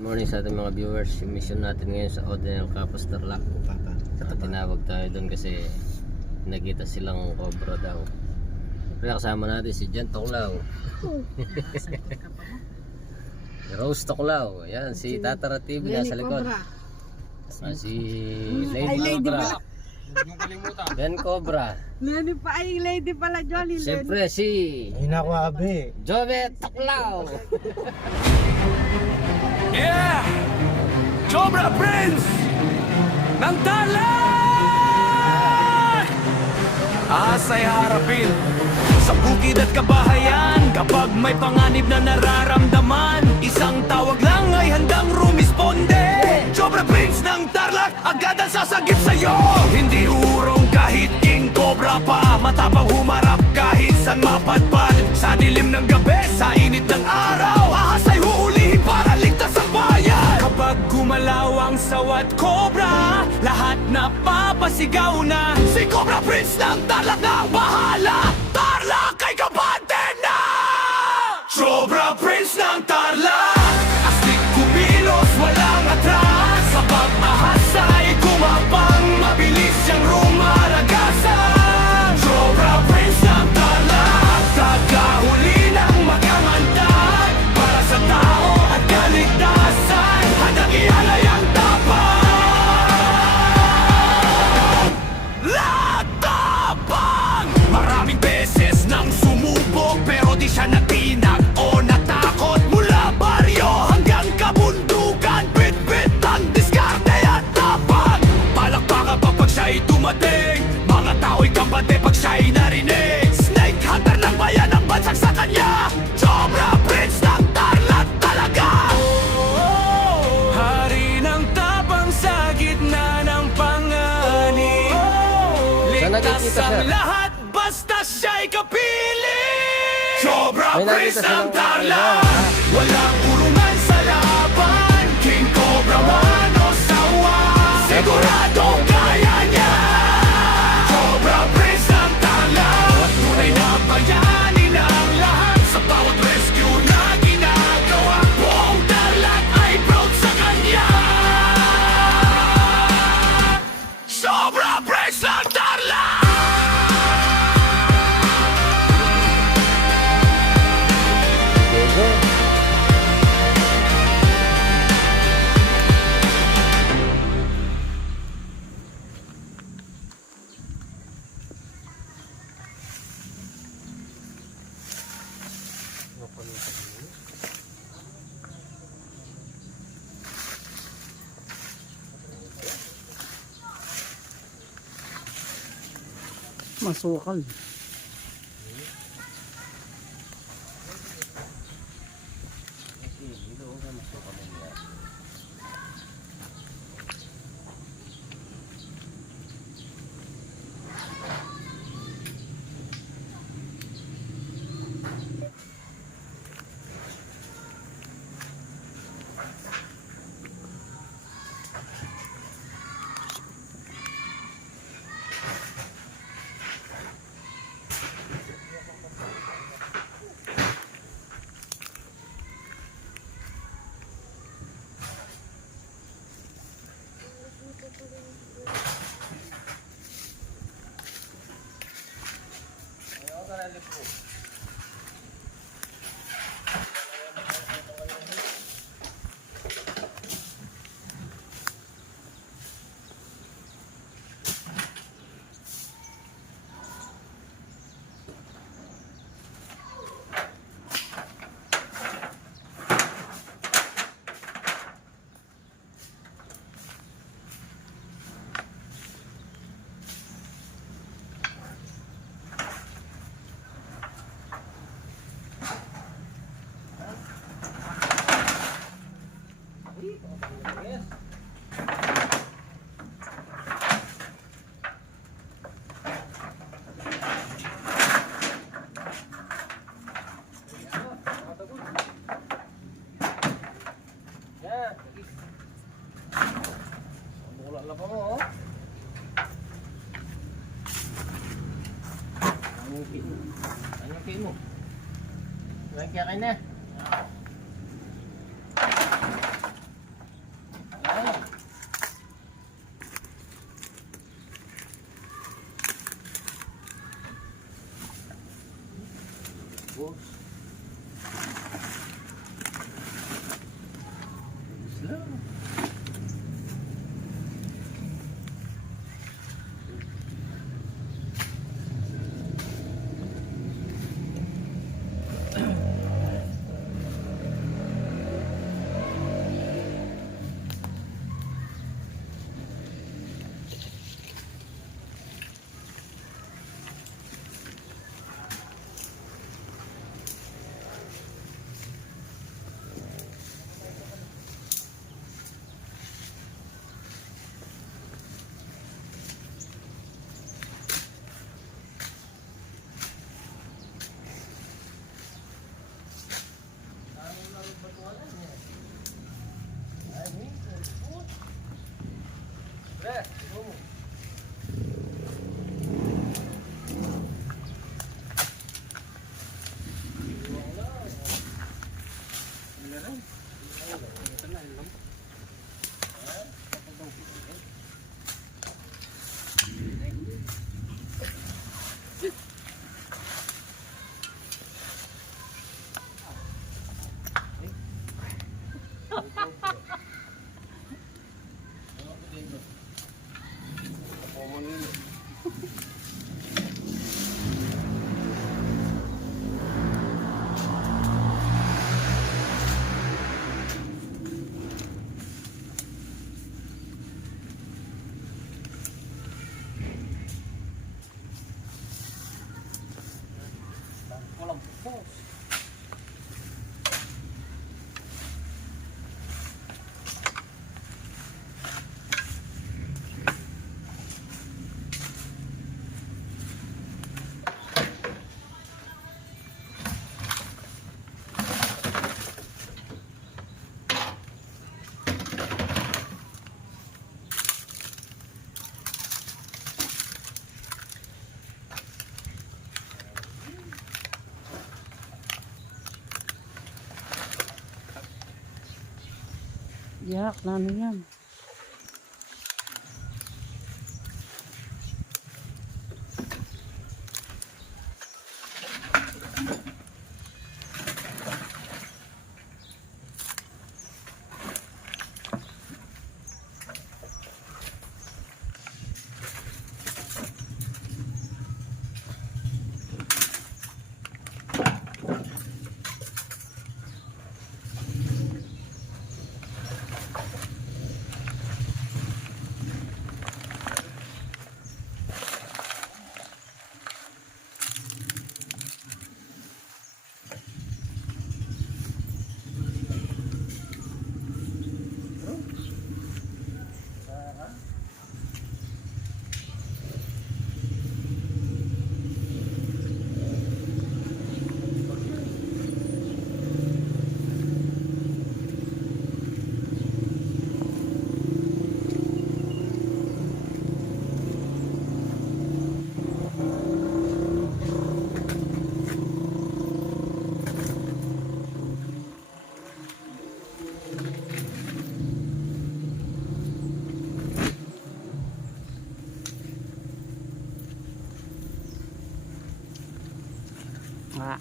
Good morning sa ating mga viewers. Yung mission natin ngayon sa Odinel Capos Tarlac. Saka tinawag tayo doon kasi nakita silang cobra daw. Kaya kasama natin si Jan Toklaw. Rose Toklaw. Yan, si Tatara TV nasa likod. Si Lady Cobra. Ben Cobra. Nani pa ay lady pala Johnny. Siyempre si Hinakwabe. Jovet Toklaw. Yeah! Cobra Prince! Ng Tarlac! Asay harapin sa bukid at kabahayan. Kapag may panganib na nararamdaman, isang tawag lang ay handang rumisponde. Cobra Prince ng Tarlac, agad ang sasagip sa'yo. Hindi urong kahit king cobra pa, matapang humarap kahit san mapadpad. Sa dilim ng gabi, sa init ng araw, ahasay huulihin para ligtas ang bayan. Kapag gumalaw ang sawat cobra, lahat napapasigaw na si Cobra Prince ng Tarlac na ang bahala. Tarlac kay kabante na! Cobra Prince ng Tarlac, astig kumilos, walang atras. Sa pag-ahas ay kumapang, mabilis siyang rumaragasan. Cobra Prince ng Tarlac, tagahuli ng makamantag. Para sa tao at kaligtasan, handang ialay ang tapang. Latapang! Maraming beses nang sumubok, pero di siya natinag o natakot. Mula baryo hanggang kabundukan, bit-bit ang diskarte at tapang. Palakpakan kapag siya'y dumating, mga tao'y kampante pag siya'y narinig. Snake hunter ng bayan ang bansag sa kanya, Cobra Prince ng Tarlac talaga. Hari ng tapang sa gitna ng panganib. Saan Ligtas nakikita ang siya? lahat basta siya'y kapili. Cobra May Prince nakita ng silang Tarlac, walang urungan sa laban. King Cobra man o sawa, siguradong kaya niya. Cobra Prince ng Tarlac, tunay na bayanin ang lahat. Sa bawat rescue na ginagawa, buong Tarlac ay proud sa kanya. Cobra Prince ng Tarlac! Diego. Masukal. mo. Lagyan ka na. lang. Yak, namin yan. Ah.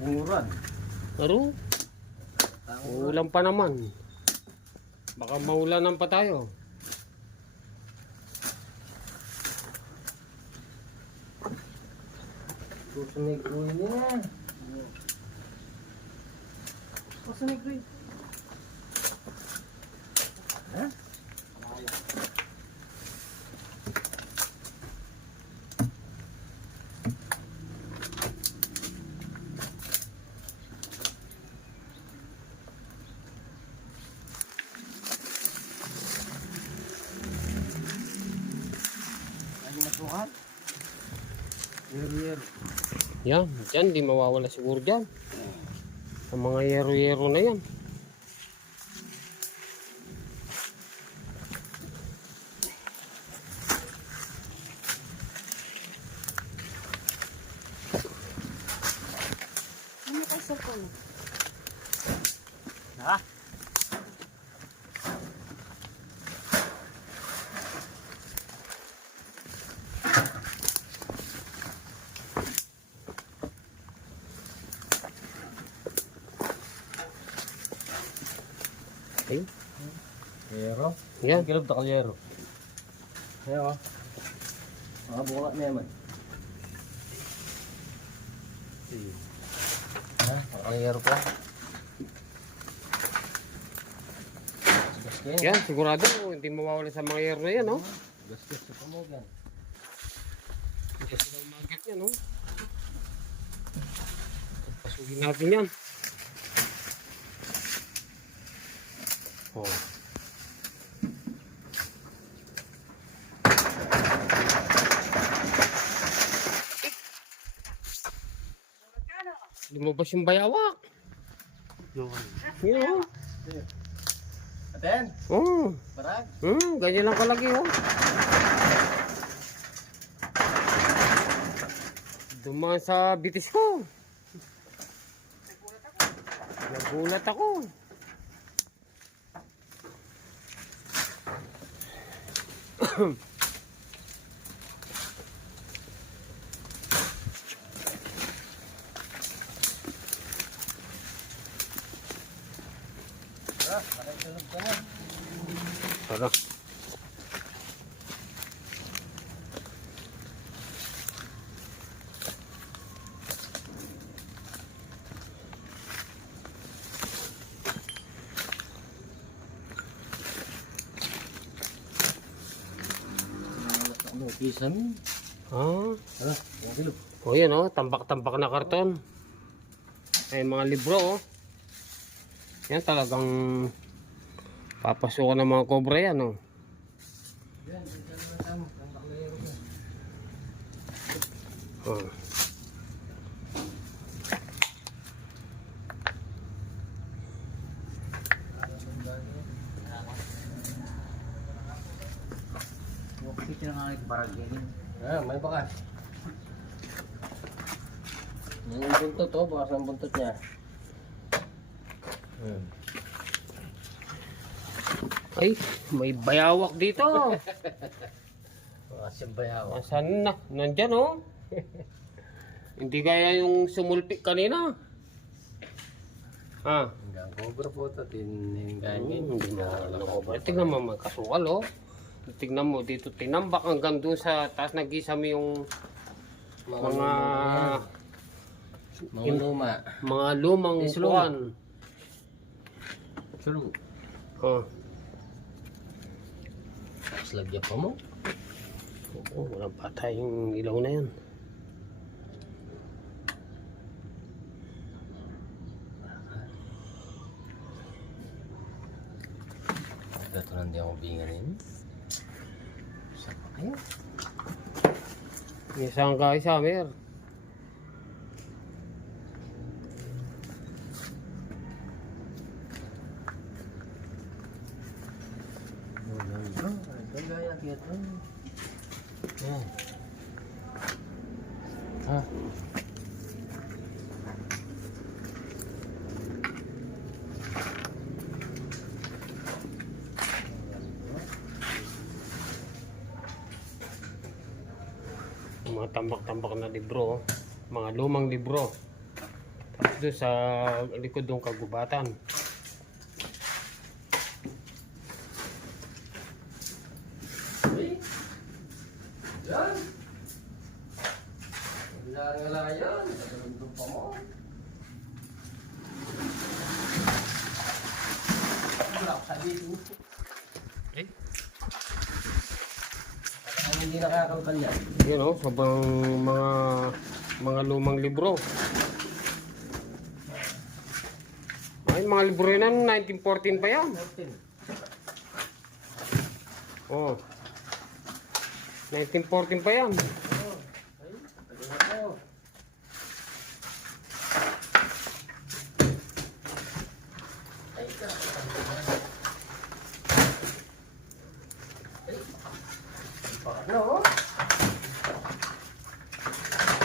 Nanguran. Aro? Ulam pa naman. Baka maulanan pa tayo. Susunod ko niya. Kusunig ko. Masukat. Yero-yero. Yan, dyan di mawawala siguro dyan. Ang mga yero-yero na yan. yan. Ha? Ay, Pero? yan. Kilab ta kalyero. Ayan o. Mga bunga na yaman. Ha? Pakangayaro pa. Gasgas Yan, sigurado hindi mawawala sa mga year na yan, no? Gasgas sa pamugan. Hindi sila umagat yan, no? Pasugin natin yan. Oh. Lumabas yung bayawak. Yan, oh. Aten, Oh. barag. Ganyan lang kalaki, oh. Dumaan sa bitis ko. Nagulat ako. Tara. Ano, kisame. Ah. Tara, yung kilo. O yan, oh. Tambak-tambak na karton. Ay, mga libro, oh. Yan talagang papasukan ng mga kobra yan, oh. Yan, dito na tamo. Ang baklayero ko. Oh. Wakit na nga barag yan. Ah, may bakas. Yan yung buntot, oh. Bakas ang buntot niya. Ay, may bayawak dito. Bakas yung bayaw. Nasaan na? Nandyan, oh. Hindi kaya yung sumulpik kanina. Ha? Hanggang cobra po ito. Tiningganyan. Hindi mo alam ko ba? Tingnan mo magkasukal, oh. Tingnan mo dito, tinambak hanggang doon sa taas, nag-isami yung mga Mga luma. mga lumang Islo. buwan. Sulu. Oh. Tapos lagyan pa mo. Oo, walang patay yung ilaw na yan. Ito lang di ako binganin. Saan pa kayo? May isang kaisa, mer. Ito gaya kito. Yan. Ha? Mga tambak-tambak na libro, oh. Mga lumang libro. Tapos doon sa likod ng kagubatan. Yan. Wala yan. Nagulundong pa mo. Wala ko sabi ito. Eh? Ang hindi nakakangkal yan. Yun, oh, sobrang mga lumang libro. Ay, mga libro yan, 1914 pa yan. 14. Oh. 1914 pa yan. Ano?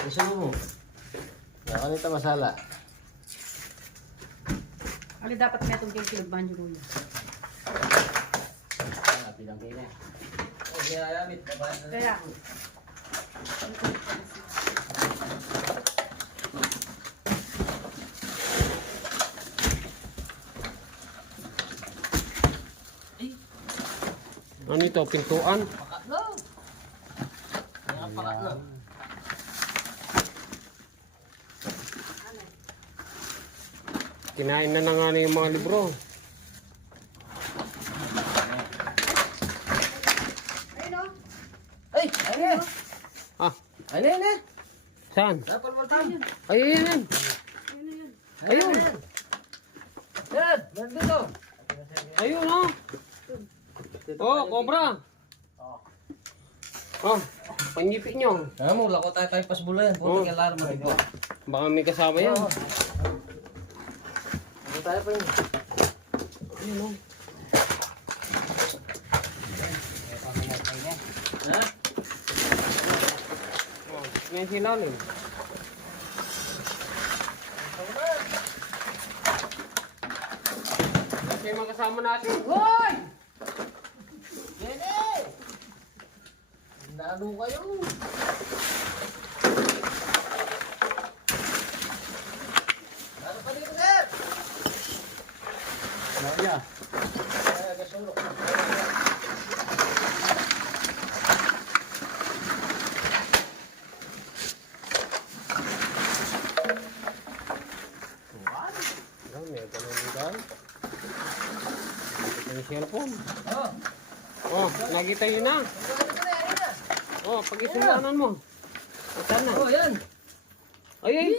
Isa mo. Nakanita masala. Ali dapat may itong kinagbahan yung kuya. Bilang kaya. Oh, ginayamit. Kaya, Ano ito? Pintuan? Pakatlo. Mga pakatlo. Kinain na nga yung mga libro. Ay! Ano? Ah, Ano yan eh? saan? Dapat mo tayo. Ay, yan. Ayun. Yan! Nandito! Ayun, oh. Oh, cobra. Oh, pangipit nyo. Ano mo, lako tayo kay pasbula yan. Oh. Punta kay alarm mo. Baka may kasama yan. Ano tayo pa yun? Ayun, oh. Ha? Oh, may silalim. Kasi yung mga kasama natin. Hoy! Yan eh! Nalo kayo. Ano pa dito, sir? Naya. Ay, gasulok. Ayan, may ganun din dyan. Ito yung cellphone. Oh, Oh, nakita yun na. Oh, pag-isulanan mo. Saan na? oh, yan. Ay, ay.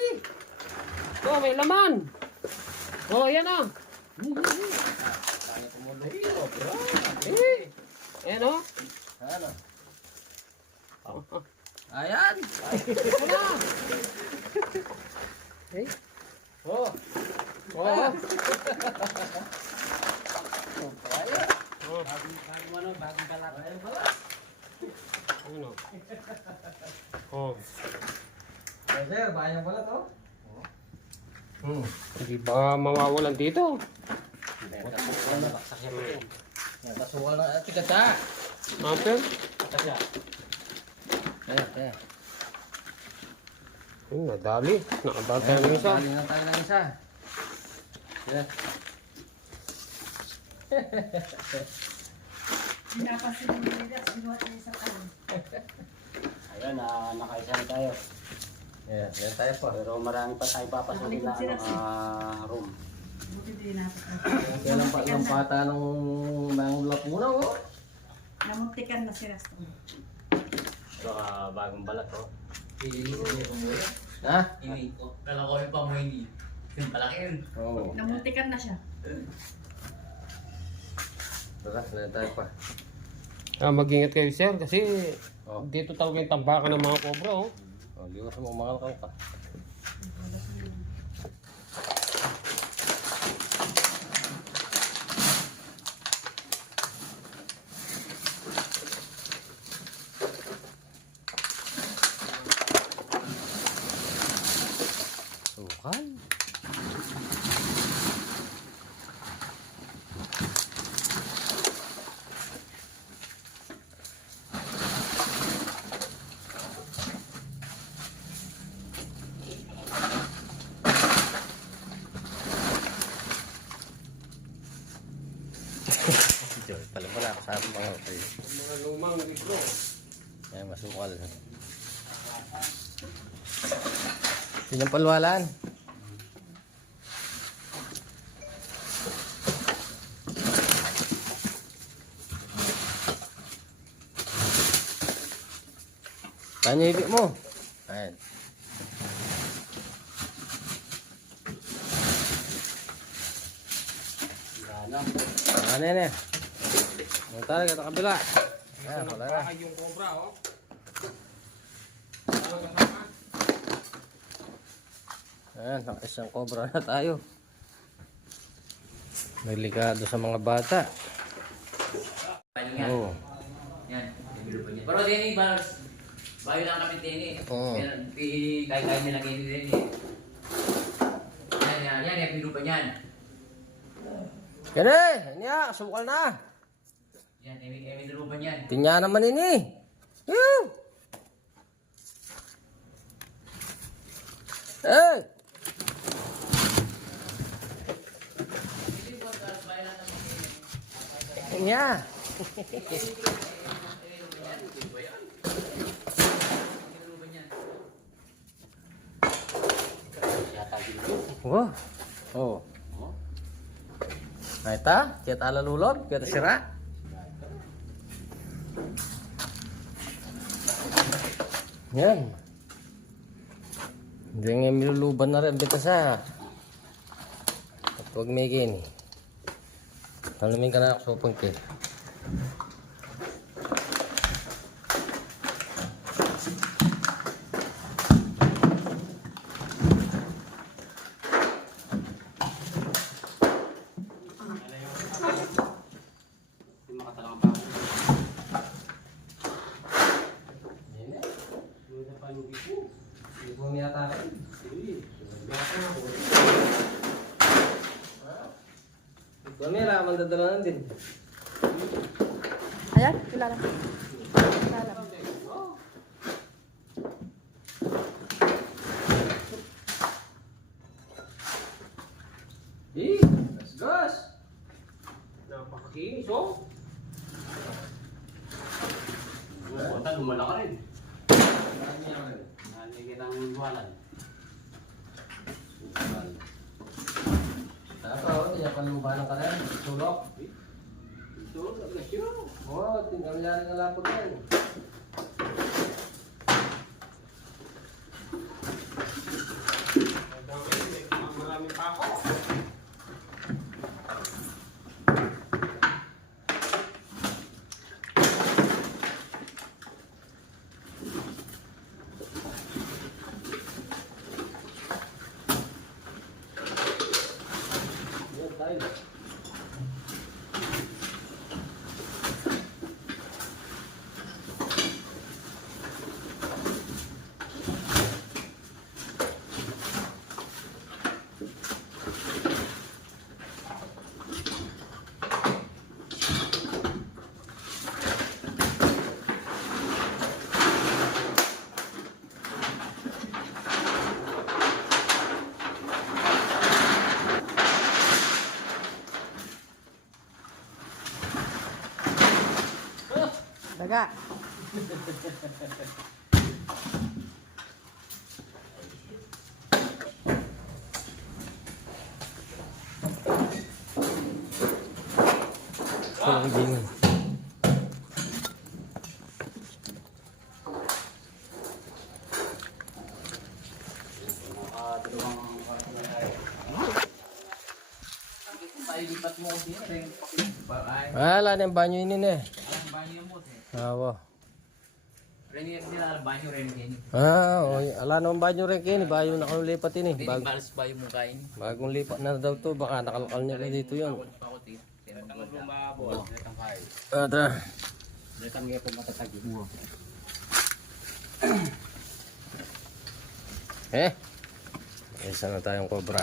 Oh, may laman. Oh, yan ah. Kaya tumuloy. Oh, bro. Eh. Ayan oh. Ano? Oh, oh. Ayan. Ito na. Eh. Oh. Oh. Ayan. Oh. Bagong balat. Ayan pala. Ano? Oh. Oh, sir, bayang pala to. Hindi ba mawawalan dito? Yan, kasukal ng ati kasa. Apple? Kasa. Ayan, ayan. Nadali. Nakabata ng isa. Dali na tayo ng isa. Yan. pinapasin mo nila, sinuhat niya sa kanan. Ayun, nakaisa na tayo. Yan, yan tayo po. Pero marami pa tayo papasukin na room. Buti din natin. Kaya ng pata ng lapuna, oh. Namuntikan na si Rasto. Baka bagong balat oh. Ha? Ini ko. Kala ko yung pamoy ni. Yung palaki yun. Oo. Namuntikan na siya. Tara, yan tayo pa. Mag-ingat kayo sir kasi Oh. dito talaga yung tambakan ng mga cobra oh. Oh, liwas mo, umangal ka pa. Sukal. Pala kasama mga okay. Mga lumang libro. Ayan, masukal. Yun ang palwalan. Tanya ibig mo. Ayan. Ano yan eh? Ang tara ka kabila. Ayan, wala na. Bahay yung cobra oh. Ayan, isang cobra na tayo. Delikado sa mga bata. Oo. Yan. Pero din bayo lang kami din Oo. Kaya nila ganyan din Yan, yung pinupa niyan. Kene, niya, sumukal na. Yan, may luluban yan. Tinya naman ini. Yoo! Eh! Tinya. Wah. Oh. Nah, ita, kita lalulog, kita sira. Yan. Hindi nga miluluban na rin bitasa. At huwag may gini. Talamin ka na ako sa pangke. Hindi po miyatakin. Kamera, mandadala din. Ayan, kilala. Kilala. Gas! Napakakinis, oh. Punta, gumala ka rin. Nanigit ang buwalan. Tapos, hindi pa lubanan ka rin. Sulok. Sulok, naglasyo. Oo, tingnan niya rin ang lapot yan. Maraming pako. Yan tayo. Daga. Hindi. Lipat mo kasi yan. Wala na yung banyo ini eh. Alam, banyo yung bote. Awa. Renier nila, alam, banyo rin din. Ala na ang banyo rin kini. Bayo na kang lipat ini. Balas banyo mong kain. Bagong lipat na daw to. Baka nakalakal niya kayo dito yun. Pakot eh. Tinatang lumabo. Tinatang kain. Tara. Tinatang ngayon po matatagi. Isa na tayong cobra.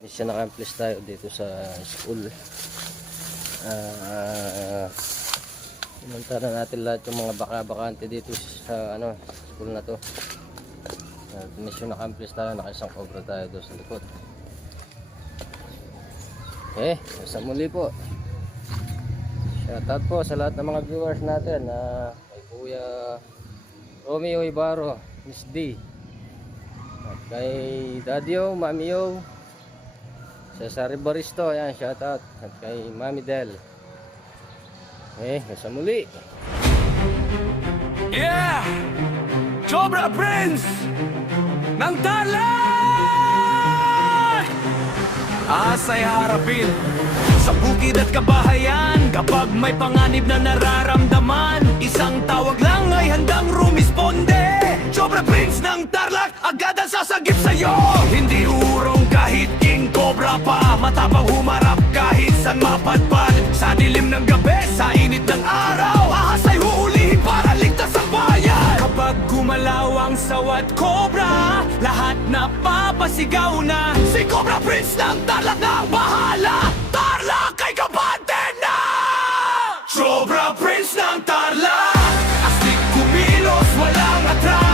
Mission accomplished tayo dito sa school. Pinunta na natin lahat yung mga baka-bakante dito sa school na to. Mission accomplished tayo, nakaisang cobra tayo doon sa likod. Sa muli po. Shoutout po sa lahat ng mga viewers natin. Kay Kuya Romeo Ibarro, Miss D. At kay Daddy O, Mami O, Cesar Baristo, ayan, shoutout. At kay Mami Del. Sa muli. Yeah! Cobra Prince ng Tarlac! Asay harapin sa bukid at kabahayan. Kapag may panganib na nararamdaman, isang tawag lang ay handang rumisponde. Cobra Prince ng Tarlac, agad ang sasagip sa'yo. Hindi urong kahit king cobra pa, matapang humarap kahit saan mapadpad. Sa dilim ng gabi, sa init ng araw, ahas napasigaw na si Cobra Prince ng